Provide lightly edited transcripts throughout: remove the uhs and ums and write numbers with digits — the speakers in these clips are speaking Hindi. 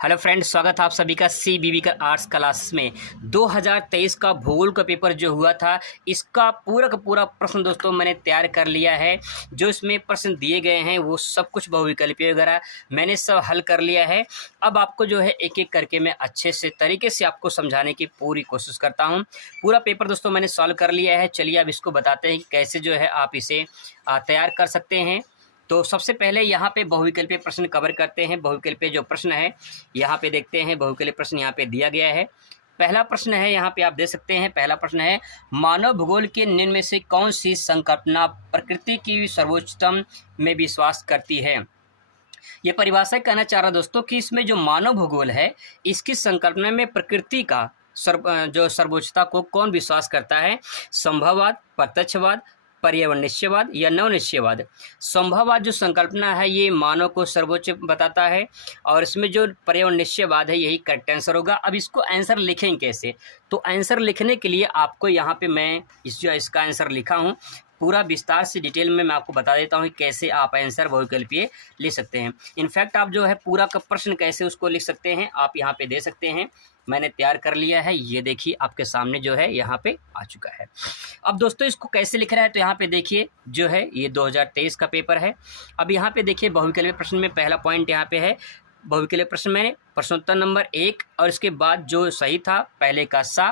हेलो फ्रेंड्स, स्वागत है आप सभी का CBB का आर्ट्स क्लास में। 2023 का भूगोल का पेपर जो हुआ था, इसका पूरा का पूरा प्रश्न दोस्तों मैंने तैयार कर लिया है। जो इसमें प्रश्न दिए गए हैं वो सब कुछ बहुविकल्पीय वगैरह मैंने सब हल कर लिया है। अब आपको जो है एक एक करके मैं अच्छे से तरीके से आपको समझाने की पूरी कोशिश करता हूँ। पूरा पेपर दोस्तों मैंने सॉल्व कर लिया है। चलिए अब इसको बताते हैं कि कैसे जो है आप इसे तैयार कर सकते हैं। तो सबसे पहले यहाँ पे बहुविकल्पीय प्रश्न कवर करते हैं। बहुविकल्पीय जो प्रश्न है यहाँ पे देखते हैं। बहुविकल्पीय प्रश्न यहाँ पे दिया गया है। पहला प्रश्न है, यहाँ पे आप देख सकते हैं। पहला प्रश्न है, मानव भूगोल के निम्न में से कौन सी संकल्पना प्रकृति की सर्वोच्चतम में विश्वास करती है। ये परिभाषा कहना चाह रहा दोस्तों कि इसमें जो मानव भूगोल है, इसकी संकल्पना में प्रकृति का जो सर्वोच्चता को कौन विश्वास करता है। संभववाद, प्रत्यक्षवाद, पर्यावरण निश्चयवाद या नव निश्चयवाद। संभववाद जो संकल्पना है ये मानव को सर्वोच्च बताता है, और इसमें जो पर्यावरण निश्चयवाद है यही करेक्ट आंसर होगा। अब इसको आंसर लिखें कैसे, तो आंसर लिखने के लिए आपको यहाँ पे मैं इसका आंसर लिखा हूँ, पूरा विस्तार से डिटेल में मैं आपको बता देता हूँ कि कैसे आप आंसर बहुविकल्पीय लिख सकते हैं। इनफैक्ट आप जो है पूरा का प्रश्न कैसे उसको लिख सकते हैं आप यहाँ पे दे सकते हैं। मैंने तैयार कर लिया है, ये देखिए आपके सामने जो है यहाँ पे आ चुका है। अब दोस्तों इसको कैसे लिख रहा है, तो यहाँ पे देखिए जो है ये 2023 का पेपर है। अब यहाँ पे देखिए बहुविकल्पीय प्रश्न में पहला पॉइंट यहाँ पे है बहुविकल्पीय प्रश्न में प्रश्नोत्तर नंबर 1 और इसके बाद जो सही था पहले का सा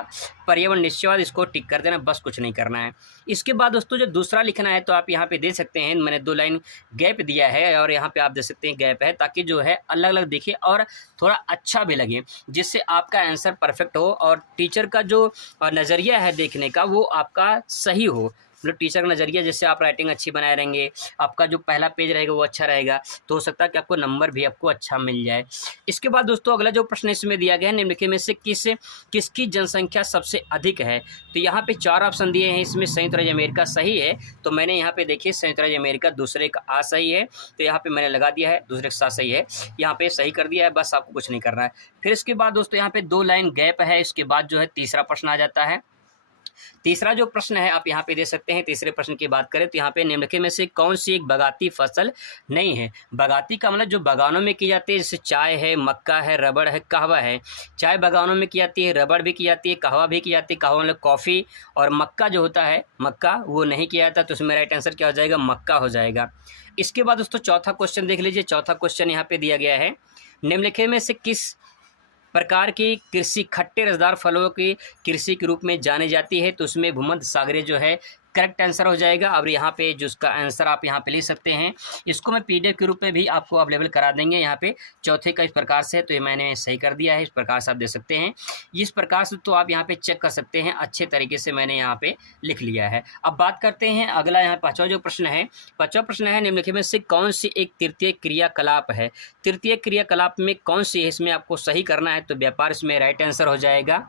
पर्यावरण निश्चयवाद, इसको टिक कर देना, बस कुछ नहीं करना है। इसके बाद दोस्तों जो दूसरा लिखना है तो आप यहाँ पे दे सकते हैं, मैंने 2 लाइन गैप दिया है और यहाँ पे आप दे सकते हैं गैप है, ताकि जो है अलग अलग दिखे और थोड़ा अच्छा भी लगे, जिससे आपका आंसर परफेक्ट हो और टीचर का जो नज़रिया है देखने का वो आपका सही हो। मतलब टीचर का नज़रिया, जैसे आप राइटिंग अच्छी बनाए रहेंगे, आपका जो पहला पेज रहेगा वो अच्छा रहेगा, तो हो सकता है कि आपको नंबर भी आपको अच्छा मिल जाए। इसके बाद दोस्तों अगला जो प्रश्न इसमें दिया गया है, निम्नलिखित में से किसकी जनसंख्या सबसे अधिक है। तो यहाँ पे 4 ऑप्शन दिए हैं, इसमें संयुक्त राज्य अमेरिका सही है, तो मैंने यहाँ पे देखिए संयुक्त राज्य अमेरिका दूसरे का आ सही है, तो यहाँ पे मैंने लगा दिया है दूसरे के साथ सही है, यहाँ पे सही कर दिया है, बस आपको कुछ नहीं करना है। फिर इसके बाद दोस्तों यहाँ पे 2 लाइन गैप है, इसके बाद जो है तीसरा प्रश्न आ जाता है। तीसरा जो प्रश्न है आप यहाँ पे दे सकते हैं। तीसरे प्रश्न की बात करें तो यहाँ पे निम्नलिखित में से कौन सी एक बगाती फसल नहीं है। बगाती का मतलब जो बागानों में की जाती है, जैसे चाय है, मक्का है, रबड़ है, कहवा है। चाय बागानों में की जाती है, रबड़ भी की जाती है, कहवा भी की जाती है। कहवा मतलब कॉफ़ी, और मक्का जो होता है मक्का वो नहीं किया जाता, तो उसमें राइट आंसर क्या हो जाएगा, मक्का हो जाएगा। इसके बाद दोस्तों चौथा क्वेश्चन देख लीजिए। चौथा क्वेश्चन यहाँ पे दिया गया है, निम्नलिखित में से किस प्रकार की कृषि खट्टे रसदार फलों की कृषि के रूप में जानी जाती है, तो उसमें भूमध्य सागरीय जो है करेक्ट आंसर हो जाएगा। और यहाँ पे जो उसका आंसर आप यहाँ पे लिख सकते हैं, इसको मैं PDF के रूप में भी आपको अवेलेबल करा देंगे। यहाँ पे चौथे का इस प्रकार से है, तो ये मैंने सही कर दिया है, इस प्रकार से आप दे सकते हैं। इस प्रकार से तो आप यहाँ पे चेक कर सकते हैं, अच्छे तरीके से मैंने यहाँ पे लिख लिया है। अब बात करते हैं अगला, यहाँ पाँचवा जो प्रश्न है, पाँचवा प्रश्न है, निम्नलिखित में से कौन सी एक तृतीय क्रियाकलाप है। तृतीय क्रियाकलाप में कौन सी है, इसमें आपको सही करना है, तो व्यापार इसमें राइट आंसर हो जाएगा।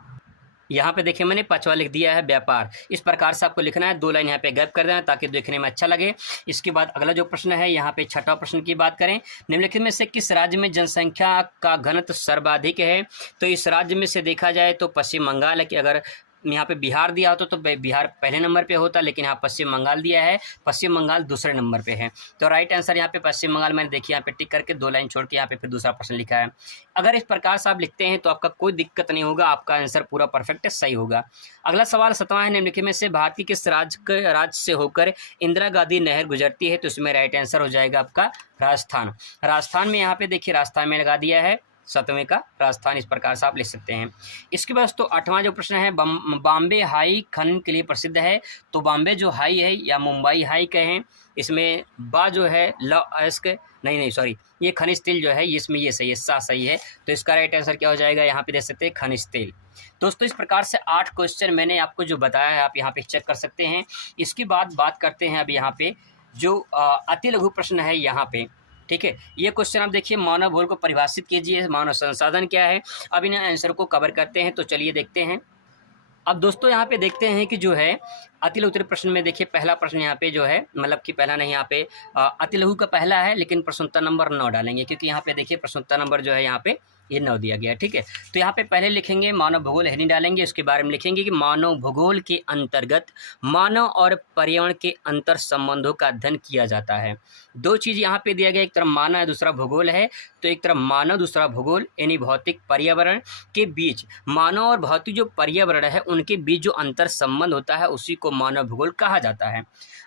यहाँ पे देखिए मैंने 5वां लिख दिया है व्यापार। इस प्रकार से आपको लिखना है, 2 लाइन यहाँ पे गैप कर देना ताकि देखने में अच्छा लगे। इसके बाद अगला जो प्रश्न है, यहाँ पे छठा प्रश्न की बात करें, निम्नलिखित में से किस राज्य में जनसंख्या का घनत्व सर्वाधिक है। तो इस राज्य में से देखा जाए तो पश्चिम बंगाल है, कि अगर यहाँ पे बिहार दिया होता तो बिहार पहले नंबर पे होता, लेकिन यहाँ पश्चिम बंगाल दिया है, पश्चिम बंगाल दूसरे नंबर पे है, तो राइट आंसर यहाँ पे पश्चिम बंगाल। मैंने देखिए यहाँ पे टिक करके 2 लाइन छोड़ के यहाँ पे फिर दूसरा प्रश्न लिखा है। अगर इस प्रकार से आप लिखते हैं तो आपका कोई दिक्कत नहीं होगा, आपका आंसर पूरा परफेक्ट सही होगा। अगला सवाल 7वां है, निम्नलिखित में से भारत की किस राज्य से होकर इंदिरा गांधी नहर गुजरती है, तो इसमें राइट आंसर हो जाएगा आपका राजस्थान। राजस्थान में यहाँ पे देखिए राजस्थान में लगा दिया है, 7वें का राजस्थान, इस प्रकार से आप लिख सकते हैं। इसके बाद तो 8वां जो प्रश्न है, बॉम्बे हाई खनन के लिए प्रसिद्ध है। तो बॉम्बे जो हाई है या मुंबई हाई कहें, इसमें बा जो है नहीं सॉरी, ये खनिज तेल जो है इसमें ये सही है, सा सही है, तो इसका राइट आंसर क्या हो जाएगा, यहाँ पे दे सकते हैं खनिज तेल। दोस्तों इस प्रकार से 8 क्वेश्चन मैंने आपको जो बताया है, आप यहाँ पे चेक कर सकते हैं। इसके बाद बात करते हैं अब यहाँ पे जो अति लघु प्रश्न है यहाँ पे, ठीक है। ये क्वेश्चन आप देखिए, मानव भूगोल को परिभाषित कीजिए, मानव संसाधन क्या है। अब इन आंसर को कवर करते हैं, तो चलिए देखते हैं। अब दोस्तों यहाँ पे देखते हैं कि जो है अति लघु प्रश्न में देखिए पहला प्रश्न यहाँ पे जो है, मतलब कि पहला नहीं, यहाँ पे अति लघु का पहला है, लेकिन प्रश्नोत्तर नंबर 9 डालेंगे, क्योंकि यहाँ पे देखिए प्रश्नोत्तर नंबर जो है यहाँ पे ये 9 दिया गया है, ठीक है। तो यहाँ पे पहले लिखेंगे मानव भूगोल हेडिंग डालेंगे, उसके बारे में लिखेंगे कि मानव भूगोल के अंतर्गत मानव और पर्यावरण के अंतर संबंधों का अध्ययन किया जाता है। दो चीज़ यहाँ पे दिया गया, एक तरफ मानव है, दूसरा भूगोल है। तो एक तरफ मानव, दूसरा भूगोल, यानी भौतिक पर्यावरण के बीच मानव और भौतिक जो पर्यावरण है उनके बीच जो अंतर संबंध होता है उसी को मानव भूगोल कहा जाता है।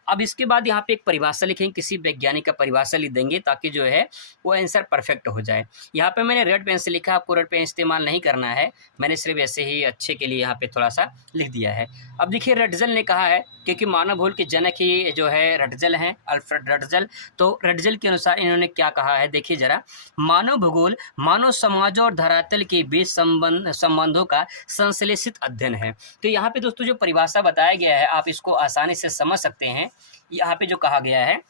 अब इसके बाद यहाँ पे एक परिभाषा लिखेंगे, किसी वैज्ञानिक का परिभाषा लिख देंगे ताकि जो है वो आंसर परफेक्ट हो जाए। यहाँ पे मैंने रेड पेन से लिखा, आपको रेड पेन इस्तेमाल नहीं करना है, मैंने सिर्फ ऐसे ही अच्छे के लिए यहाँ पे थोड़ा सा लिख दिया है। अब देखिए रटजल ने कहा है, क्योंकि मानव भूगोल के जनक ही जो है रटजल हैं, अल्फ्रेड रटजल। तो रटजल के अनुसार इन्होंने क्या कहा है, देखिए जरा, मानव भूगोल मानव समाज और धरातल के बीच संबंधों का संश्लेषित अध्ययन है। तो यहाँ पे दोस्तों जो परिभाषा बताया गया है आप इसको आसानी से समझ सकते हैं। यहाँ पे जो कहा गया है,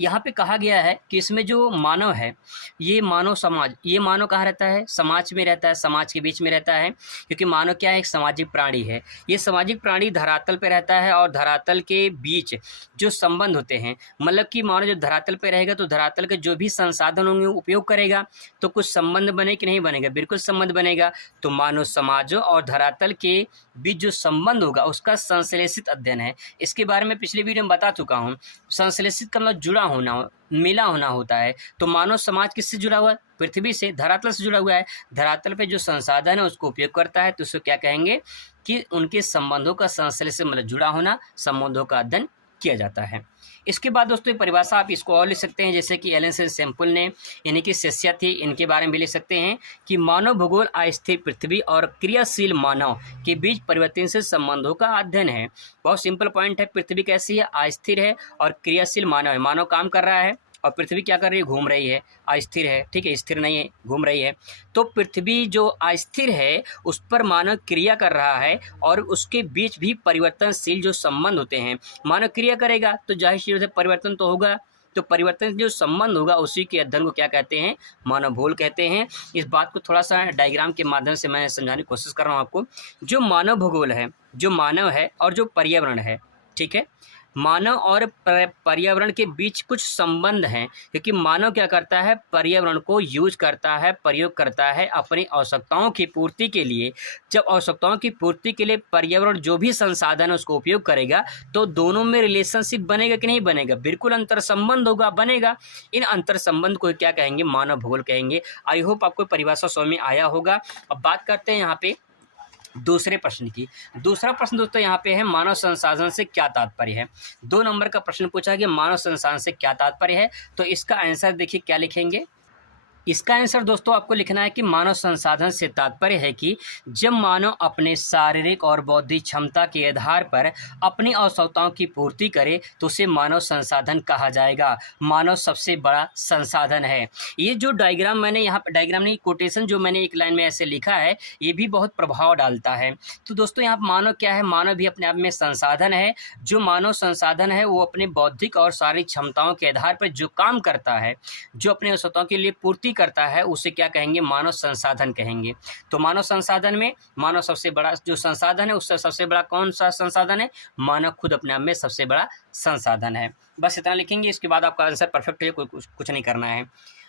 यहाँ पे कहा गया है कि इसमें जो मानव है, ये मानव समाज, ये मानव कहाँ रहता है, समाज में रहता है, समाज के बीच में रहता है, क्योंकि मानव क्या है, एक सामाजिक प्राणी है। ये सामाजिक प्राणी धरातल पे रहता है और धरातल के बीच जो संबंध होते हैं, मतलब कि मानव जो धरातल पे रहेगा तो धरातल के जो भी संसाधन होंगे उपयोग करेगा, तो कुछ संबंध बने कि नहीं बनेगा, बिल्कुल संबंध बनेगा। तो मानव समाजों और धरातल के बीच जो संबंध होगा उसका संश्लेषित अध्ययन है। इसके बारे में पिछले वीडियो में बता चुका हूँ। संश्लेषित का मतलब जुड़ा होना, मिला होना होता है। तो मानव समाज किससे जुड़ा हुआ है, पृथ्वी से, धरातल से जुड़ा हुआ है। धरातल पे जो संसाधन है उसको उपयोग करता है, तो उसको क्या कहेंगे कि उनके संबंधों का संश्लेषण मतलब जुड़ा होना, संबंधों का अध्ययन किया जाता है। इसके बाद दोस्तों परिभाषा आप इसको और लिख सकते हैं, जैसे कि एलन सैम्पल ने, यानी कि शिष्या थी, इनके बारे में भी लिख सकते हैं कि मानव भूगोल अस्थिर पृथ्वी और क्रियाशील मानव के बीच परिवर्तनशील संबंधों का अध्ययन है। बहुत सिंपल पॉइंट है, पृथ्वी कैसी है, अस्थिर है, और क्रियाशील मानव है, मानव काम कर रहा है और पृथ्वी क्या कर रही है, घूम रही है, अस्थिर है, ठीक है, स्थिर नहीं है, घूम रही है। तो पृथ्वी जो अस्थिर है उस पर मानव क्रिया कर रहा है और उसके बीच भी परिवर्तनशील जो संबंध होते हैं, मानव क्रिया करेगा तो जाहिर सी बात है परिवर्तन तो होगा। तो परिवर्तन जो संबंध होगा उसी के अध्ययन को क्या कहते हैं, मानव भूगोल कहते हैं। इस बात को थोड़ा सा डायग्राम के माध्यम से मैं समझाने की कोशिश कर रहा हूँ आपको। जो मानव भूगोल है, जो मानव है और जो पर्यावरण है, ठीक है, मानव और पर्यावरण के बीच कुछ संबंध हैं, क्योंकि मानव क्या करता है, पर्यावरण को यूज करता है, प्रयोग करता है अपनी आवश्यकताओं की पूर्ति के लिए। जब आवश्यकताओं की पूर्ति के लिए पर्यावरण जो भी संसाधन है उसको उपयोग करेगा तो दोनों में रिलेशनशिप बनेगा कि नहीं बनेगा, बिल्कुल अंतर संबंध होगा, बनेगा। इन अंतर संबंध को क्या कहेंगे, मानव भूगोल कहेंगे। आई होप आपको परिभाषा समझ में आया होगा। अब बात करते हैं यहाँ पे दूसरे प्रश्न की। दूसरा प्रश्न दोस्तों यहाँ पे है, मानव संसाधन से क्या तात्पर्य है। 2 नंबर का प्रश्न पूछा गया, मानव संसाधन से क्या तात्पर्य है। तो इसका आंसर देखिए क्या लिखेंगे। इसका आंसर दोस्तों आपको लिखना है कि मानव संसाधन से तात्पर्य है कि जब मानव अपने शारीरिक और बौद्धिक क्षमता के आधार पर अपनी आवश्यकताओं की पूर्ति करे तो उसे मानव संसाधन कहा जाएगा। मानव सबसे बड़ा संसाधन है। ये जो डायग्राम मैंने यहाँ पर, डायग्राम नहीं, कोटेशन जो मैंने एक लाइन में ऐसे लिखा है, ये भी बहुत प्रभाव डालता है। तो दोस्तों यहाँ मानव क्या है, मानव भी अपने आप में संसाधन है। जो मानव संसाधन है वो अपने बौद्धिक और शारीरिक क्षमताओं के आधार पर जो काम करता है, जो अपनी आवश्यकताओं के लिए पूर्ति करता है, उसे क्या कहेंगे, मानव संसाधन कहेंगे। तो मानव संसाधन में मानव सबसे बड़ा जो संसाधन है, उससे सबसे बड़ा कौन सा संसाधन है, मानव खुद अपने आप में सबसे बड़ा संसाधन है। बस इतना लिखेंगे, इसके बाद आपका आंसर परफेक्ट है, कुछ नहीं करना है।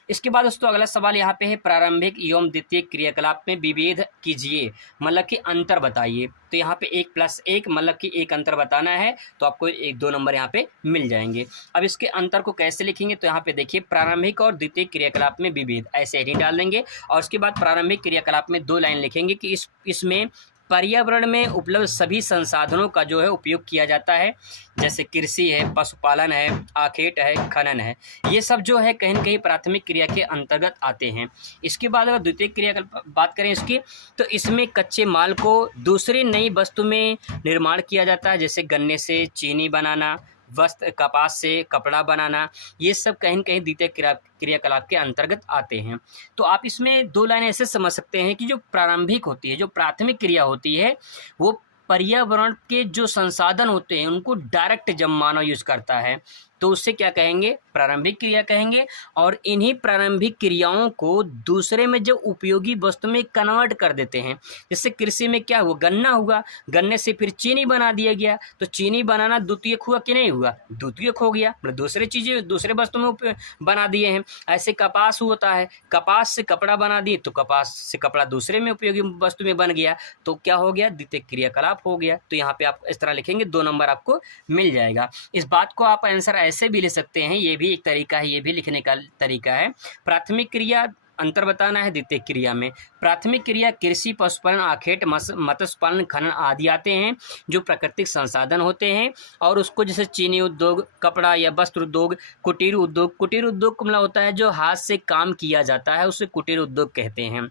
इसके बाद दोस्तों अगला सवाल यहाँ पे है, प्रारंभिक एवं द्वितीय क्रियाकलाप में विभेद कीजिए, मतलब कि अंतर बताइए। तो यहाँ पे 1+1 मतलब कि एक अंतर बताना है, तो आपको 1-2 नंबर यहाँ पे मिल जाएंगे। अब इसके अंतर को कैसे लिखेंगे, तो यहाँ पे देखिए, प्रारंभिक और द्वितीय क्रियाकलाप में विभेद, ऐसे ही डाल देंगे। और उसके बाद प्रारंभिक क्रियाकलाप में 2 लाइन लिखेंगे कि इसमें पर्यावरण में उपलब्ध सभी संसाधनों का जो है उपयोग किया जाता है, जैसे कृषि है, पशुपालन है, आखेट है, खनन है, ये सब जो है कहीं न कहीं प्राथमिक क्रिया के अंतर्गत आते हैं। इसके बाद अगर द्वितीय क्रिया की बात करें इसकी, तो इसमें कच्चे माल को दूसरी नई वस्तु में निर्माण किया जाता है, जैसे गन्ने से चीनी बनाना, वस्त्र, कपास से कपड़ा बनाना, ये सब कहीं न कहीं द्वितीय क्रियाकलाप के अंतर्गत आते हैं। तो आप इसमें 2 लाइन ऐसे समझ सकते हैं कि जो प्रारंभिक होती है, जो प्राथमिक क्रिया होती है, वो पर्यावरण के जो संसाधन होते हैं उनको डायरेक्ट जब मानव यूज करता है तो उससे क्या कहेंगे, प्रारंभिक क्रिया कहेंगे। और इन्हीं प्रारंभिक क्रियाओं को दूसरे में जो उपयोगी वस्तु में कन्वर्ट कर देते हैं। जैसे कृषि में क्या हुआ, गन्ना हुआ, गन्ने से फिर चीनी बना दिया गया, तो चीनी बनाना द्वितीयक हुआ कि नहीं हुआ, द्वितीयक हो गया, मतलब दूसरे चीज़ें दूसरे वस्तु में बना दिए हैं। ऐसे कपास होता है, कपास से कपड़ा बना दिए, तो कपास से कपड़ा दूसरे में उपयोगी वस्तु में बन गया, तो क्या हो गया, द्वितीय क्रियाकलाप हो गया। तो यहाँ पे आप इस तरह लिखेंगे, 2 नंबर आपको मिल जाएगा। इस बात को आप आंसर ऐसे भी ले सकते हैं, ये भी एक तरीका है, ये भी लिखने का तरीका है। प्राथमिक क्रिया अंतर बताना है द्वितीयक क्रिया में। प्राथमिक क्रिया कृषि, पशुपालन, आखेट, मत्स्य पालन, खनन आदि आते हैं, जो प्राकृतिक संसाधन होते हैं। और उसको जैसे चीनी उद्योग, कपड़ा या वस्त्र उद्योग, कुटीर उद्योग। कुटीर उद्योग का मतलब होता है जो हाथ से काम किया जाता है, उसे कुटीर उद्योग कहते हैं।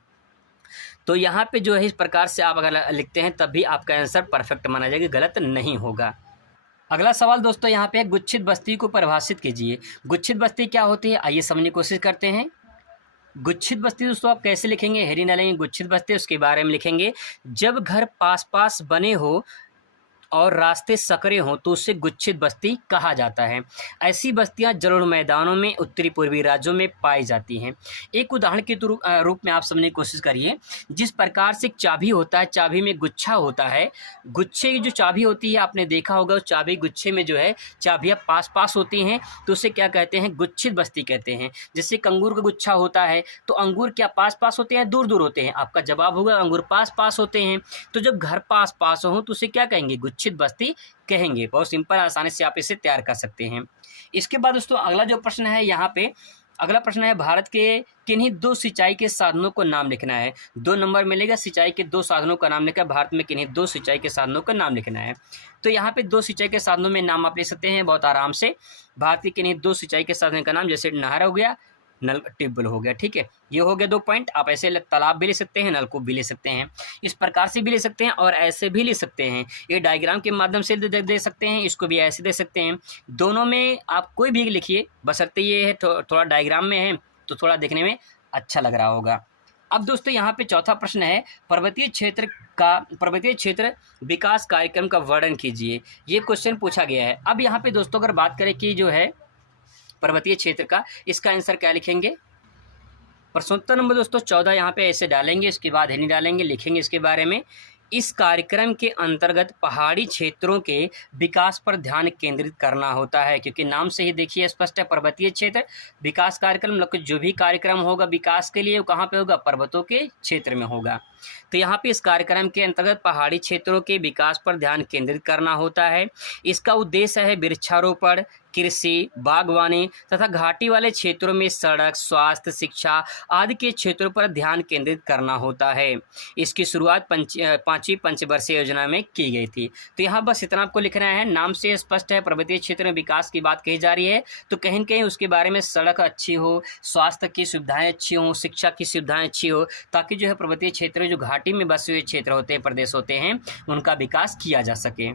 तो यहाँ पे जो है इस प्रकार से आप अगर लिखते हैं तब भी आपका आंसर परफेक्ट माना जाएगा, गलत नहीं होगा। अगला सवाल दोस्तों यहाँ पे गुच्छित बस्ती को परिभाषित कीजिए। गुच्छित बस्ती क्या होती है, आइए समझने की कोशिश करते हैं। गुच्छित बस्ती दोस्तों आप कैसे लिखेंगे, हेडिंग डालेंगे गुच्छित बस्ती, उसके बारे में लिखेंगे जब घर पास पास बने हो और रास्ते सकरे हों तो उसे गुच्छित बस्ती कहा जाता है। ऐसी बस्तियां जलोढ़ मैदानों में उत्तरी पूर्वी राज्यों में पाई जाती हैं। एक उदाहरण के रूप में आप समझने की कोशिश करिए। जिस प्रकार से एक चाबी होता है, चाबी में गुच्छा होता है, गुच्छे की जो चाबी होती है आपने देखा होगा, उस चाबी गुच्छे में जो है चाबियाँ पास पास होती हैं, तो उसे क्या कहते हैं, गुच्छित बस्ती कहते हैं। जैसे अंगूर का गुच्छा होता है तो अंगूर क्या पास पास होते हैं, दूर दूर होते हैं? आपका जवाब होगा अंगूर पास पास होते हैं। तो जब घर पास पास हो तो उसे क्या कहेंगे, गुच्छित बस्ती कहेंगे। बहुत सिंपल, आसानी से आप इसे तैयार कर सकते हैं। इसके बाद दोस्तों अगला जो प्रश्न है यहाँ पे, अगला प्रश्न है भारत के किन्हीं दो सिंचाई के साधनों को नाम लिखना है। 2 नंबर मिलेगा, सिंचाई के 2 साधनों का नाम लिखा है। भारत में किन्हीं 2 सिंचाई के साधनों का नाम लिखना है। तो यहाँ पे 2 सिंचाई के साधनों में नाम आप ले सकते हैं बहुत आराम से। भारत के किन्हीं 2 सिंचाई के साधनों का नाम, जैसे नहर हो गया, नल ट्यूबवेल हो गया, ठीक है। ये हो गया 2 पॉइंट। आप ऐसे तालाब भी ले सकते हैं, नलकूप भी ले सकते हैं, इस प्रकार से भी ले सकते हैं और ऐसे भी ले सकते हैं। ये डायग्राम के माध्यम से दे सकते हैं, इसको भी ऐसे दे सकते हैं। दोनों में आप कोई भी लिखिए, बशर्ते ये है थोड़ा डायग्राम में है तो थोड़ा देखने में अच्छा लग रहा होगा। अब दोस्तों यहाँ पे चौथा प्रश्न है, पर्वतीय क्षेत्र विकास कार्यक्रम का वर्णन कीजिए। ये क्वेश्चन पूछा गया है। अब यहाँ पे दोस्तों अगर बात करें कि जो है पर्वतीय क्षेत्र का, इसका आंसर क्या लिखेंगे, प्रश्नोत्तर नंबर दोस्तों 14 यहाँ पे ऐसे डालेंगे, इसके बाद हेडिंग डालेंगे, लिखेंगे इसके बारे में। इस कार्यक्रम के अंतर्गत पहाड़ी क्षेत्रों के विकास पर ध्यान केंद्रित करना होता है, क्योंकि नाम से ही देखिए स्पष्ट है, पर्वतीय क्षेत्र विकास कार्यक्रम, मतलब जो भी कार्यक्रम होगा विकास के लिए वो कहाँ पे होगा, पर्वतों के क्षेत्र में होगा। तो यहाँ पे इस कार्यक्रम के अंतर्गत पहाड़ी क्षेत्रों के विकास पर ध्यान केंद्रित करना होता है। इसका उद्देश्य है वृक्षारोपण, कृषि, बागवानी तथा घाटी वाले क्षेत्रों में सड़क, स्वास्थ्य, शिक्षा आदि के क्षेत्रों पर ध्यान केंद्रित करना होता है। इसकी शुरुआत 5वीं पंचवर्षीय योजना में की गई थी। तो यहाँ बस इतना आपको लिखना है। नाम से स्पष्ट है, पर्वतीय क्षेत्र में विकास की बात कही जा रही है, तो कहीं न कहीं उसके बारे में सड़क अच्छी हो, स्वास्थ्य की सुविधाएं अच्छी हों, शिक्षा की सुविधाएं अच्छी हो, ताकि जो है पर्वतीय क्षेत्र जो घाटी में बसे हुए क्षेत्र होते हैं, प्रदेश होते हैं, उनका विकास किया जा सके।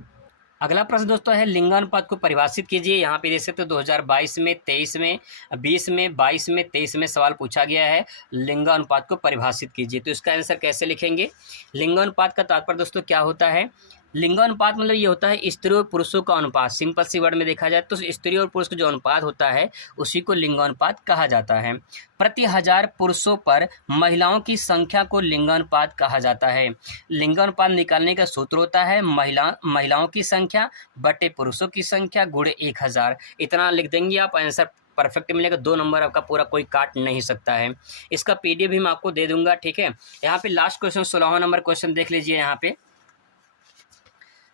अगला प्रश्न दोस्तों है, लिंगानुपात को परिभाषित कीजिए। यहाँ पे देख सकते हो 2022 में, 23 में, 20 में, 22 में, 23 में सवाल पूछा गया है, लिंगानुपात को परिभाषित कीजिए। तो इसका आंसर कैसे लिखेंगे। लिंगानुपात का तात्पर्य दोस्तों क्या होता है, लिंगानुपात मतलब ये होता है स्त्री और पुरुषों का अनुपात। सिंपल सी वर्ड में देखा जाए तो स्त्री और पुरुष का जो अनुपात होता है उसी को लिंगानुपात कहा जाता है। प्रति 1000 पुरुषों पर महिलाओं की संख्या को लिंगानुपात कहा जाता है। लिंगानुपात निकालने का सूत्र होता है महिलाओं की संख्या बटे पुरुषों की संख्या गुणे 1000। इतना लिख देंगे आप, आंसर परफेक्ट मिलेगा। 2 नंबर आपका पूरा कोई काट नहीं सकता है। इसका पीडीएफ भी मैं आपको दे दूंगा, ठीक है। यहाँ पे लास्ट क्वेश्चन 16वां नंबर क्वेश्चन देख लीजिए। यहाँ पे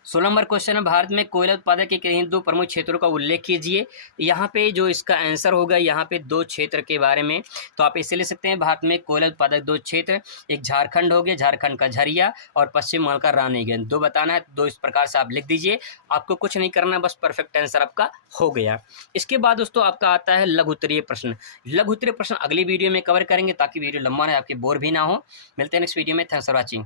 16 नंबर क्वेश्चन है, भारत में कोयला उत्पादक के किन्हीं 2 प्रमुख क्षेत्रों का उल्लेख कीजिए। यहाँ पे जो इसका आंसर होगा, यहाँ पे 2 क्षेत्र के बारे में, तो आप इसे ले सकते हैं। भारत में कोयला उत्पादक 2 क्षेत्र, एक झारखंड हो गया, झारखंड का झरिया, और पश्चिम बंगाल का रानीगंज। 2 बताना है, 2 इस प्रकार से आप लिख दीजिए। आपको कुछ नहीं करना, बस परफेक्ट आंसर आपका हो गया। इसके बाद दोस्तों आपका आता है लघु उत्तरीय प्रश्न। लघु उत्तरीय प्रश्न अगली वीडियो में कवर करेंगे, ताकि वीडियो लंबा है, आपकी बोर भी ना हो। मिलते हैं नेक्स्ट वीडियो में। Thanks for watching.